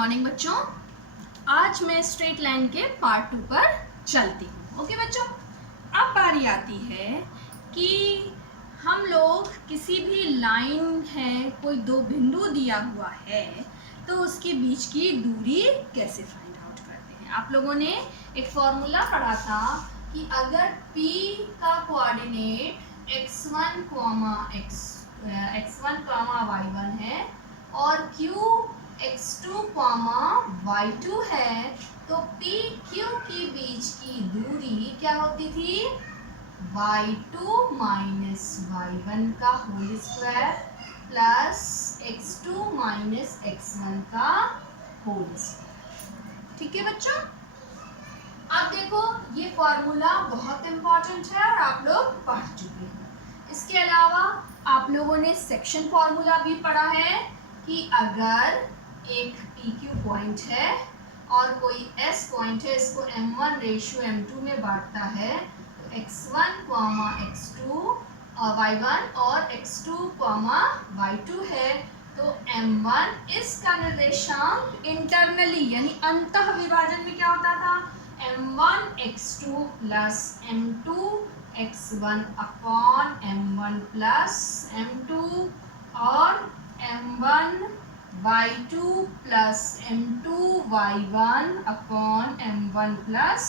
Morning बच्चों, आज मैं स्ट्रेट लाइन के पार्ट 2 पर चलती हूँ। ओके बच्चों, अब बारी आती है कि हम लोग किसी भी लाइन है, कोई दो बिंदु दिया हुआ है तो उसके बीच की दूरी कैसे फाइंड आउट करते हैं। आप लोगों ने एक फॉर्मूला पढ़ा था कि अगर P का कोऑर्डिनेट x1, y1 है और Q x2, y2 है तो p q के बीच की दूरी क्या होती थी? y2 माइनस y1 का whole square plus x2 minus x1 का होल स्क्वायर। ठीक है बच्चों, अब देखो ये फॉर्मूला बहुत इंपॉर्टेंट है और आप लोग पढ़ चुके हैं। इसके अलावा आप लोगों ने सेक्शन फॉर्मूला भी पढ़ा है कि अगर एक PQ पॉइंट है और कोई S पॉइंट है, इसको M1 रेशियो M2 में बांटता है तो x1, x2 y1 और x2, y2 है तो M1 इसका निर्देशांक इंटरनली यानी अंतः विभाजन में क्या होता था? M1 x2 plus M2 x1 upon M1 plus M2 और M1 y2 plus M2 y1 upon M1 plus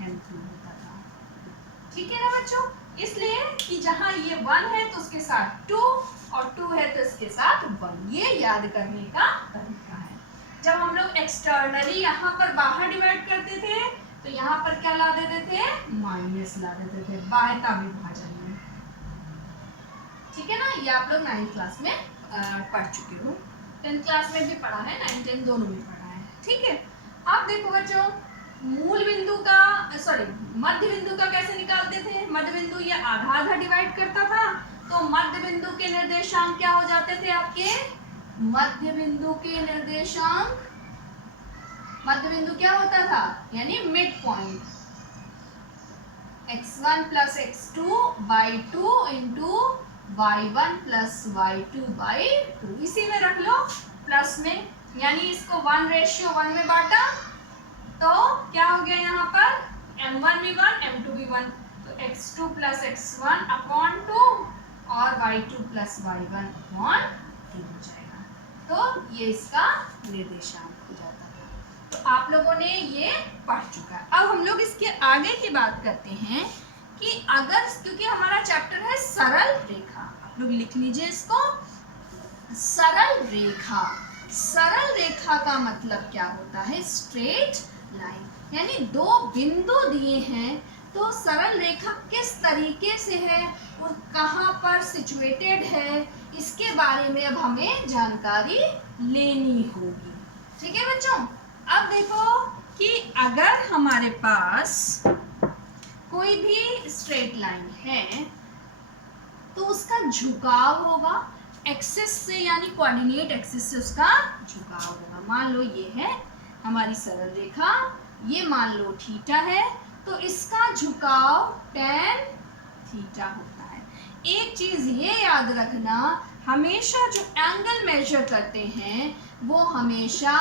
M2 होता था। ठीक है ना बच्चों, इसलिए कि जहां ये 1 है तो उसके साथ 2 और 2 है तो इसके साथ 1, ये याद करने का तरीका है। जब हम लोग एक्सटर्नली यहाँ पर बाहर डिवाइड करते थे तो यहाँ पर क्या ला देते थे? माइनस ला देते थे बाह्यता विभाजन में। ठीक है ना, ये आप लोग 9th क्लास में पढ़ चुके हो, 10th क्लास में भी पढ़ा है, 9, 10 दोनों में पढ़ा है। ठीक है, अब देखो बच्चों, मूल बिंदु का मध्य बिंदु का कैसे निकालते थे? मध्य बिंदु ये आधा आधा डिवाइड करता था तो मध्य बिंदु के निर्देशांक क्या हो जाते थे आपके? मध्य बिंदु के निर्देशांक, मध्य बिंदु क्या होता था? यानी mid point x1 plus x2 by 2 into y1 plus y2 by 2, इसी में रख लो प्लस में, यानी इसको 1 रेशियो 1 में बांटा तो क्या हो गया यहाँ पर? m1 भी 1 m2 भी 1 तो x2 प्लस x1 अपॉन 2 और y2 प्लस y1 अपॉन 2 हो जाएगा। तो ये इसका निर्देशांक हो जाता था। तो आप लोगों ने ये पढ़ चुका है। अब हम लोग इसके आगे की बात करते हैं कि अगर, क्योंकि हमारा चैप्टर है सरल रेखा, आप लोग लिख लीजिए इसको, सरल रेखा। सरल रेखा का मतलब क्या होता है? स्ट्रेट लाइन, यानी दो बिंदु दिए हैं तो सरल रेखा किस तरीके से है, वो कहाँ पर सिचुएटेड है, इसके बारे में अब हमें जानकारी लेनी होगी। ठीक है बच्चों, अब देखो कि अगर हमारे पास कोई भी स्ट्रेट लाइन है तो उसका झुकाव होगा एक्सिस से, यानी कोऑर्डिनेट एक्सिस से उसका झुकाव होगा। मान लो ये है हमारी सरल रेखा, ये मान लो थीटा है तो इसका झुकाव tan थीटा होता है। एक चीज ये याद रखना, हमेशा जो एंगल मेजर करते हैं वो हमेशा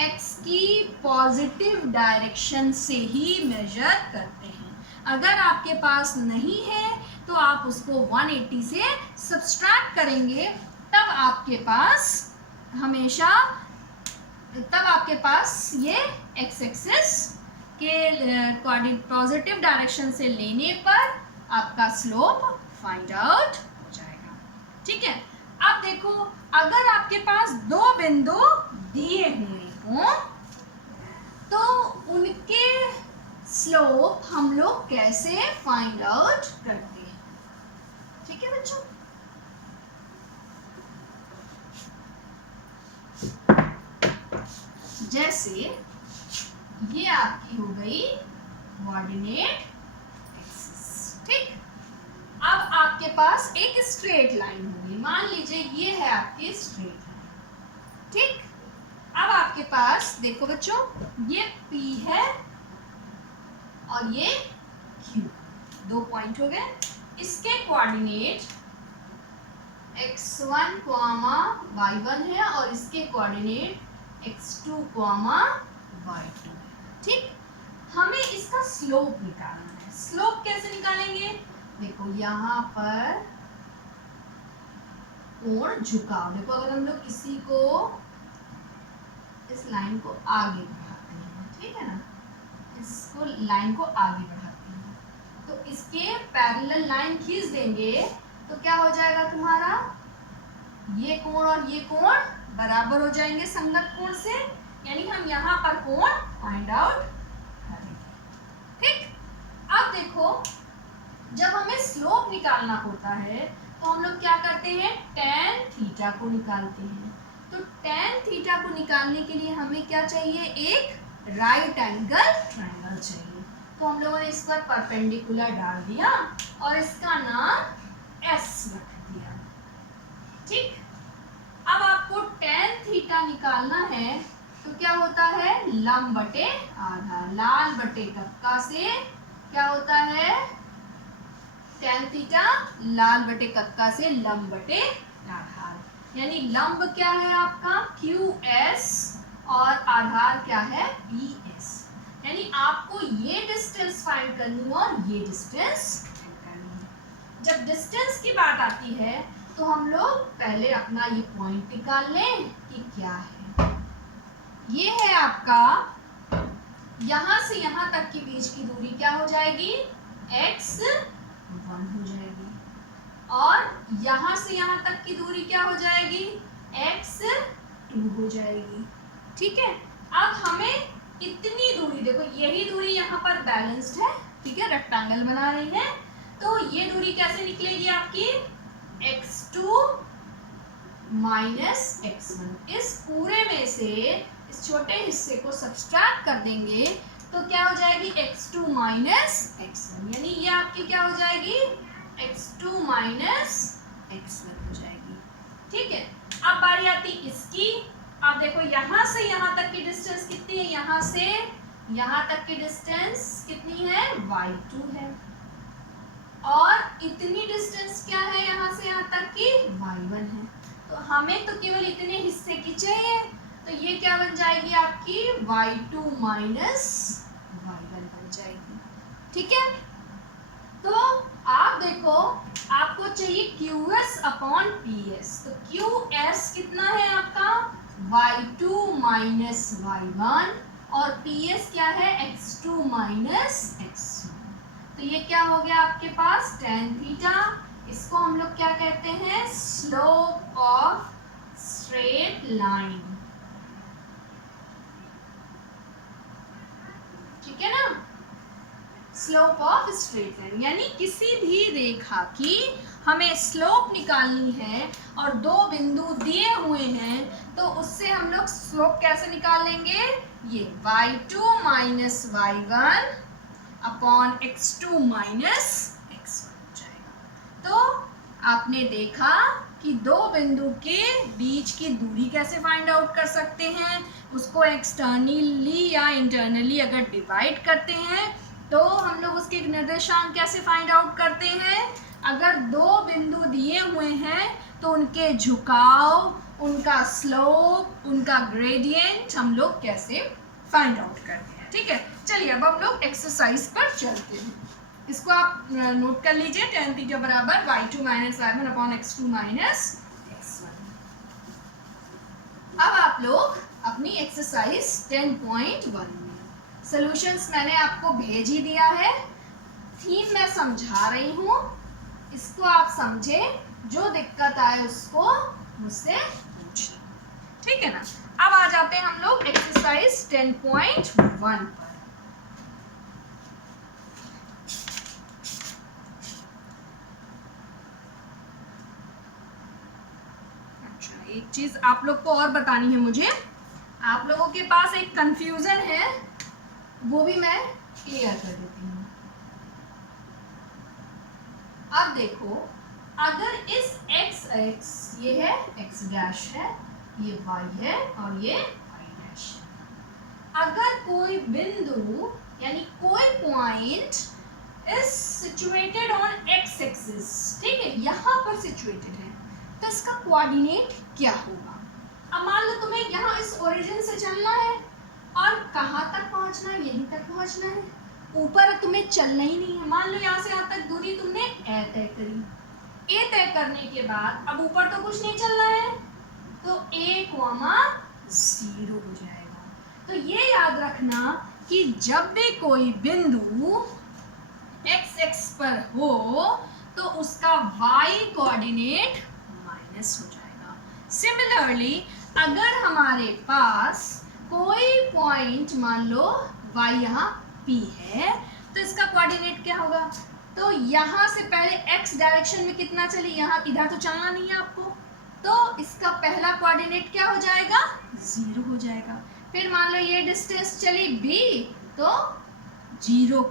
x की पॉजिटिव डायरेक्शन से ही मेजर करते हैं। अगर आपके पास नहीं है तो आप उसको 180 से सब्सट्रैक्ट करेंगे, तब आपके पास ये x एक्सिस के पॉजिटिव डायरेक्शन से लेने पर आपका स्लोप फाइंड आउट हो जाएगा। ठीक है, अब देखो अगर आपके पास दो बिंदु दिए हुए हों तो उनके स्लोप हम लोग कैसे फाइंड आउट करते हैं? ठीक है बच्चों, जैसे ये आपकी हो गई कोऑर्डिनेट एक्सिस। ठीक, अब आपके पास एक स्ट्रेट लाइन होगी, मान लीजिए ये है आपकी स्ट्रेट लाइन। ठीक, अब आपके पास देखो बच्चों, ये P है और ये Q, दो पॉइंट हो गए। इसके कोऑर्डिनेट x1, y1 है और इसके कोऑर्डिनेट x2, y2। ठीक, हमें इसका स्लोप निकालना है। स्लोप कैसे निकालेंगे? देखो यहाँ पर कोण झुकाव, देखो अगर हम लोग किसी को इस लाइन को आगे बढ़ाते हैं, ठीक है ना, इसको लाइन को आगे बढ़ाते हैं तो इसके पैरेलल लाइन खींच देंगे तो क्या हो जाएगा तुम्हारा, ये कोण और ये कोण बराबर हो जाएंगे संगत कोण से, यानी हम यहाँ पर कोण फाइंड आउट करेंगे। ठीक, अब देखो जब हमें स्लोप निकालना होता है तो हम लोग क्या करते हैं, tan थीटा को निकालते हैं। तो tan थीटा को निकालने के लिए हमें क्या चाहिए, एक राइट एंगल ट्रायंगल चाहिए। तो हम लोगों ने इस पर परपेंडिकुलर डाल दिया और इसका नाम S रख दिया। ठीक, अब आपको tan थीटा निकालना है तो क्या होता है, लंब बटे आधार, लाल बटे कक्का से क्या होता है, tan थीटा लाल बटे कक्का से लंब बटे आधार, यानी लंब क्या है आपका QS और आधार क्या है PS। यानी आपको ये डिस्टेंस फाइंड करनी है और ये डिस्टेंस फाइंड करनी है। जब डिस्टेंस की बात आती है तो हम लोग पहले अपना ये पॉइंट निकाल लें कि क्या है। ये है आपका, यहाँ से यहाँ तक की बीच की दूरी क्या हो जाएगी, x1 हो जाएगी, और यहाँ से यहाँ तक की दूरी क्या हो जाएगी, x2 हो जाएगी। ठीक है, अब हमें इतनी दूरी, देखो यही दूरी यहाँ पर बैलेंस्ड है, ठीक है, रेक्टेंगल बना रही है, तो ये दूरी कैसे निकलेगी आपकी, x2 माइनस x1। इस पूरे में से इस छोटे हिस्से को सब्सट्रैक्ट कर देंगे तो क्या हो जाएगी, x2 माइनस x1, यानी ये आपकी क्या हो जाएगी, x2 माइनस x1 हो जाएगी। ठीक है, अब बारी आती इसकी। अब देखो यहाँ से यहाँ तक की डिस्टेंस कितनी है, यहाँ से यहाँ तक की डिस्टेंस कितनी है, y2 है, और इतनी डिस्टेंस क्या है यहाँ से यहाँ तक की, y1 है। तो हमें तो केवल इतने हिस्से की चाहिए, तो ये क्या बन जाएगी आपकी, y2 माइनस y1 बन जाएगी। ठीक है, तो आप देखो आपको चाहिए QS अपॉन PS, तो QS कितना है आपका, y2 माइनस y1, और PS क्या है, x2 माइनस x1। तो ये क्या हो गया आपके पास, tan थीटा। इसको हम लोग क्या कहते हैं, स्लोप ऑफ स्ट्रेट लाइन। ठीक है ना, स्लोप ऑफ स्ट्रेट लाइन, यानी किसी भी रेखा की हमें स्लोप निकालनी है और दो बिंदु दिए हुए हैं तो उससे हम लोग स्लोप कैसे निकाल लेंगे, ये y2 minus y1 upon x2 minus x1 हो जाएगा। तो आपने देखा कि दो बिंदु के बीच की दूरी कैसे फाइंड आउट कर सकते हैं, उसको एक्सटर्नली या इंटरनली अगर डिवाइड करते हैं तो हम लोग उसके निर्देशांक कैसे फाइंड आउट करते हैं, अगर दो बिंदु दिए हुए हैं तो उनके झुकाव, उनका स्लोप, उनका ग्रेडियंट हम लोग कैसे फाइंड आउट करते हैं। ठीक है, चलिए अब हम लोग एक्सरसाइज पर चलते हैं। इसको आप नोट कर लीजिए, tan थीटा बराबर y2 minus y1 upon x2 minus x1। अब आप लोग अपनी एक्सरसाइज 10.1 में सॉल्यूशंस मैंने आपको भेज ही दिया है, थीम मैं समझा रही हूँ, इसको आप समझे, जो दिक्कत आए उसको मुझसे पूछिए। ठीक है ना, अब आ जाते हैं हम लोग एक्सरसाइज 10.1 पर। एक चीज आप लोग को और बतानी है मुझे, आप लोगों के पास एक कंफ्यूजन है, वो भी मैं क्लियर कर देती हूँ। अब देखो, अगर इस x ये है x डैश है, ये y है और ये y डैश है, अगर कोई बिंदु यानी कोई point is situated on x axis, ठीक है, यहाँ पर सिचुएटेड है, तो इसका कोऑर्डिनेट क्या होगा। अब मान लो तुम्हें यहाँ इस ओरिजिन से चलना है और कहाँ तक पहुँचना है, यहीं तक पहुँचना है, ऊपर तुम्हें चलना ही नहीं है। मान लो यहाँ से यहाँ तक दूरी तुमने ए तय करी, ए तय करने के बाद अब ऊपर तो कुछ नहीं चलना है, तो a, 0 हो जाएगा। तो ये याद रखना कि जब भी कोई बिंदु x पर हो तो उसका y कोऑर्डिनेट माइनस हो जाएगा। सिमिलरली अगर हमारे पास कोई पॉइंट मान लो y यहाँ P है तो इसका कोऑर्डिनेट क्या होगा, तो यहाँ से पहले x डायरेक्शन में कितना चली, यहाँ इधर तो चलना नहीं है आपको, तो इसका पहला कोऑर्डिनेट क्या हो जाएगा, 0 हो जाएगा। फिर मान लो ये डिस्टेंस चली b, तो 0,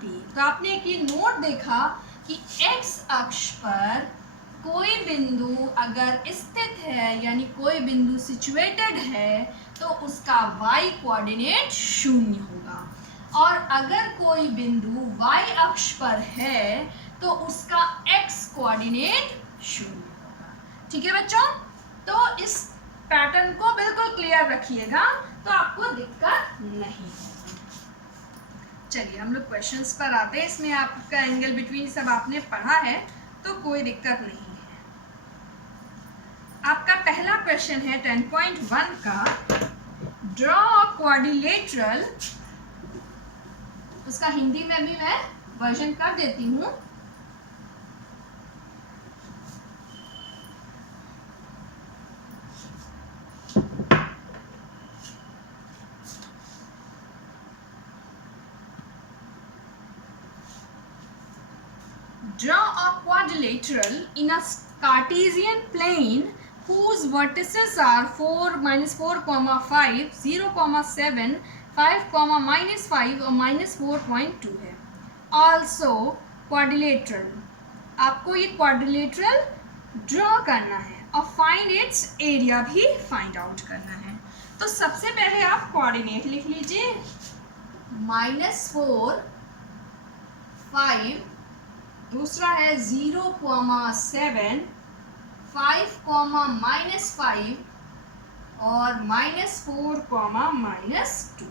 b। तो आपने एक ये नोट देखा कि x अक्ष पर कोई बिंदु अगर स्थित है यानी कोई बिंदु सिचुएटेड है तो उसका y कोऑर्डिनेट 0 होगा, और अगर कोई बिंदु y अक्ष पर है तो उसका x कोऑर्डिनेट 0 होगा। ठीक है बच्चों, तो इस पैटर्न को बिल्कुल क्लियर रखिएगा तो आपको दिक्कत नहीं होगी। चलिए हम लोग क्वेश्चंस पर आते हैं। इसमें आपका एंगल बिटवीन सब आपने पढ़ा है तो कोई दिक्कत नहीं है। आपका पहला क्वेश्चन है 10.1 का, ड्रॉ अ क्वाड्रिलेटरल। उसका हिंदी में भी मैं वर्जन कर देती हूँ। Draw a quadrilateral in a Cartesian plane whose vertices are 4, -4, 5, 0, 7, 5, -5 और -4.2 है। Also quadrilateral, आपको ये quadrilateral ड्रॉ करना है और फाइंड इट्स एरिया भी फाइंड आउट करना है। तो सबसे पहले आप कोऑर्डिनेट लिख लीजिए, -4, 5, दूसरा है 0, 7, 5, -5 और -4, -2।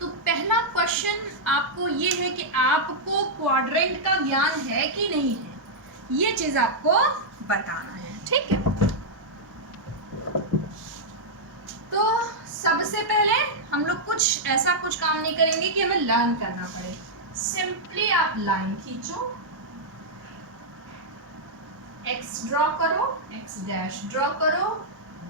तो पहला क्वेश्चन आपको ये है कि आपको क्वाड्रेंट का ज्ञान है कि नहीं है, ये चीज आपको बताना है। ठीक है, तो सबसे पहले हम लोग कुछ ऐसा कुछ काम नहीं करेंगे कि हमें लर्न करना पड़े। सिंपली आप लाइन खींचो, x ड्रॉ करो, x डैश ड्रॉ करो,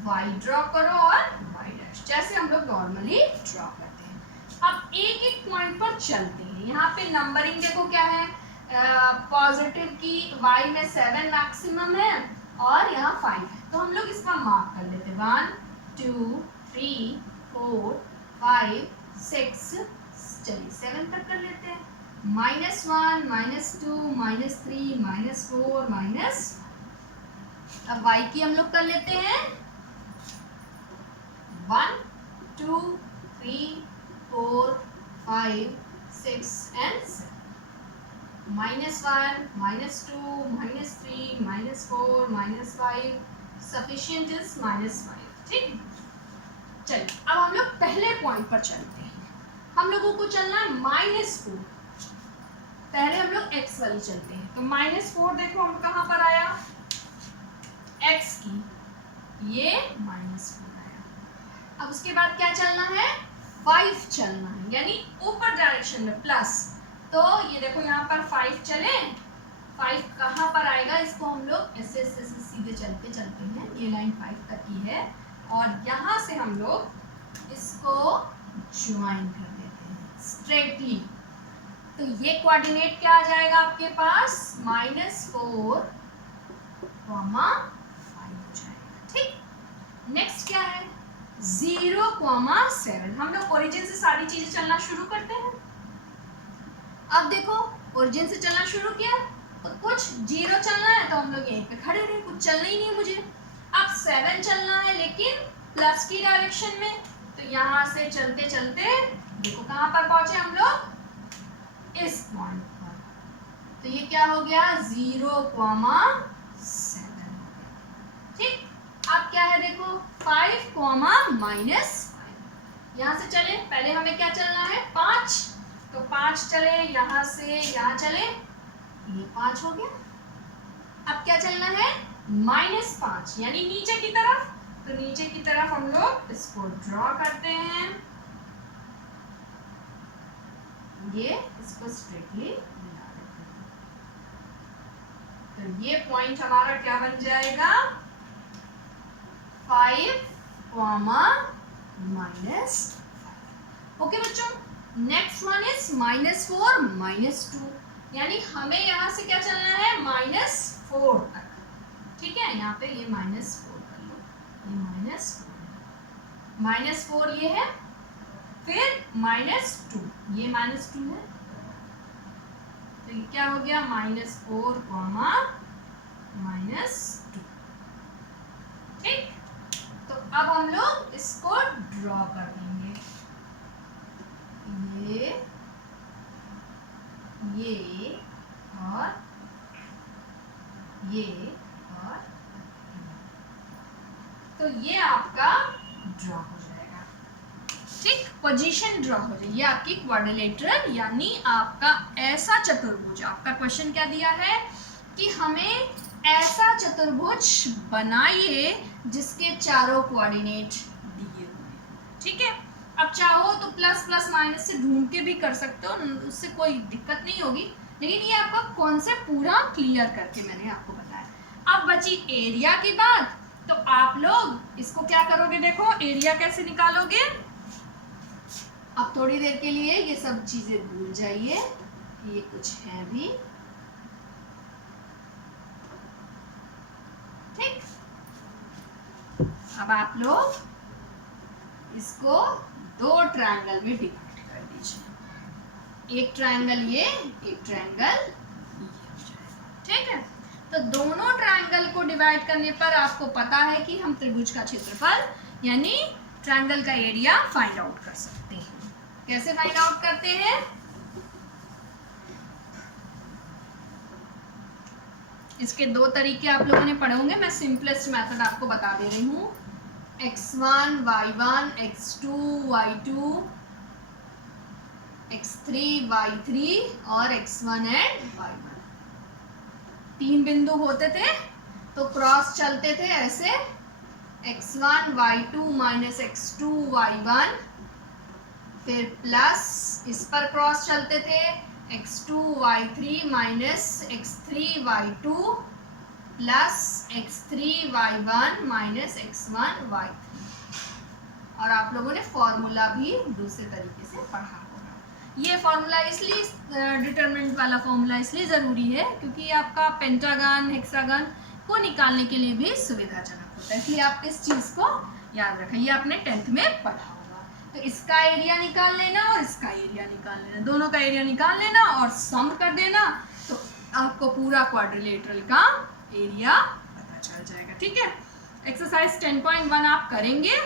y ड्रॉ करो और y डैश, जैसे हम लोग नॉर्मली ड्रॉ करते हैं। अब एक एक पॉइंट पर चलते हैं। यहाँ पे नंबरिंग देखो क्या है, पॉजिटिव की y में 7 मैक्सिमम है और यहाँ 5 है, तो हम लोग इसका मार्क कर लेते हैं। 1, 2, 3, 4, 5, 6, चलिए 7 तक कर लेते हैं। -1, -2, -3, -4, अब y की हम लोग कर लेते हैं 1, 2, 3, 4, 5, 6 and 7। -1, -2, -3, -4, -5, sufficient is -5। ठीक, चलिए अब हम लोग पहले पॉइंट पर चलते हैं। हम लोगों को चलना है -4, पहले हम लोग x वाली चलते हैं। तो -4 देखो हम कहाँ पर आया, x की ये -4 आया। अब उसके बाद क्या चलना है, 5 चलना है, यानी ऊपर डायरेक्शन में प्लस। तो ये देखो यहाँ पर 5 चले, 5 कहाँ पर आएगा, इसको हम लोग ऐसे सीधे चलते चलते हैं, ये लाइन 5 तक की है और यहाँ से हम लोग इसको ज्वाइन कर देते हैं स्ट्रेटली। तो ये कोऑर्डिनेट क्या आ जाएगा आपके पास, -4, 5 हो जाएगा। ठीक, नेक्स्ट क्या है, 0, 7। हम लोग ओरिजिन से सारी चीजें चलना शुरू करते हैं। अब देखो ओरिजिन से चलना शुरू किया तो कुछ 0 चलना है तो हम लोग यहीं पे खड़े रहे, कुछ चलना ही नहीं है मुझे। अब 7 चलना है लेकिन प्लस की डायरेक्शन में, तो यहाँ से चलते चलते देखो कहाँ पर पहुंचे हम लोग, इस पॉइंट पर। तो ये क्या हो गया, 0, 7 हो गया। ठीक, अब क्या है देखो 5 कॉमा माइनस, यहाँ से चले, पहले हमें क्या चलना है 5, तो 5 चले, यहाँ से यहाँ चले, ये 5 हो गया। अब क्या चलना है -5 यानी नीचे की तरफ, तो नीचे की तरफ हम लोग इसको ड्रॉ करते हैं, ये इसको स्ट्रेटली मिला देते हैं, तो ये पॉइंट हमारा क्या बन जाएगा 5 कॉमा माइनस। ओके बच्चों, नेक्स्ट वन इज -4 -2, यानी हमें यहां से क्या चलना है -4 तक, ठीक है। यहाँ पे ये -4 कर लो, ये -4 ये है, फिर -2 ये -2 है, तो ये क्या हो गया -4 कॉमा -2, ठीक। तो अब हम लोग इसको ड्रॉ कर देंगे, ये और ये और तो ये आपका ड्रॉ हो जाएगा, ठीक। पोजीशन ड्रॉ हो जाएगी, ये आपकी क्वाड्रिलेटरल यानी आपका ऐसा चतुर्भुज। आपका क्वेश्चन क्या दिया है कि हमें ऐसा चतुर्भुज बनाइए जिसके चारों कोऑर्डिनेट दिए हुए, ठीक है। अब चाहो तो प्लस प्लस माइनस से ढूंढ के भी कर सकते हो, उससे कोई दिक्कत नहीं होगी, लेकिन ये आपका कॉन्सेप्ट पूरा क्लियर करके मैंने आपको बताया। अब बची एरिया की बात, तो आप लोग इसको क्या करोगे, देखो एरिया कैसे निकालोगे। अब थोड़ी देर के लिए ये सब चीजें भूल जाइए, ये कुछ है भी, ठीक। अब आप लोग इसको 2 ट्रायंगल में डिवाइड कर दीजिए, एक ट्रायंगल ये, एक ट्रायंगल ये, ठीक है। तो दोनों ट्रायंगल को डिवाइड करने पर आपको पता है कि हम त्रिभुज का क्षेत्रफल यानी ट्रायंगल का एरिया फाइंड आउट कर सकते हैं। कैसे फाइंड आउट करते हैं, इसके 2 तरीके आप लोगों ने पढ़े होंगे, मैं सिंपलेस्ट मेथड आपको बता दे रही हूँ। x1 y1 x2 y2 x3 y3 और x1 एंड y1, 3 बिंदु होते थे तो क्रॉस चलते थे ऐसे, x1 y2 minus x2 y1, फिर प्लस इस पर क्रॉस चलते थे x2 y3 minus x3 y2 plus x3 y1 minus x1 y3, और आप लोगों ने फॉर्मूला भी दूसरे तरीके से पढ़ा होगा। ये फॉर्मूला इसलिए डिटरमिनेंट वाला फॉर्मूला इसलिए ज़रूरी है क्योंकि आपका पेंटागन हेक्सागन को निकालने के लिए भी सुविधाजनक होता है, इसलिए आप इस चीज़ को याद रखें। ये आपने 10th में पढ़ा होगा। तो इसका एरिया निकाल लेना और इसका एरिया निकाल लेना, दोनों का एरिया निकाल लेना और सम कर देना, तो आपको पूरा क्वाड्रिलेटरल का एरिया पता चल जाएगा, ठीक है। एक्सरसाइज 10.1 आप करेंगे,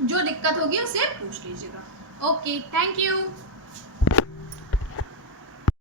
जो दिक्कत होगी उसे पूछ लीजिएगा। Okay, thank you.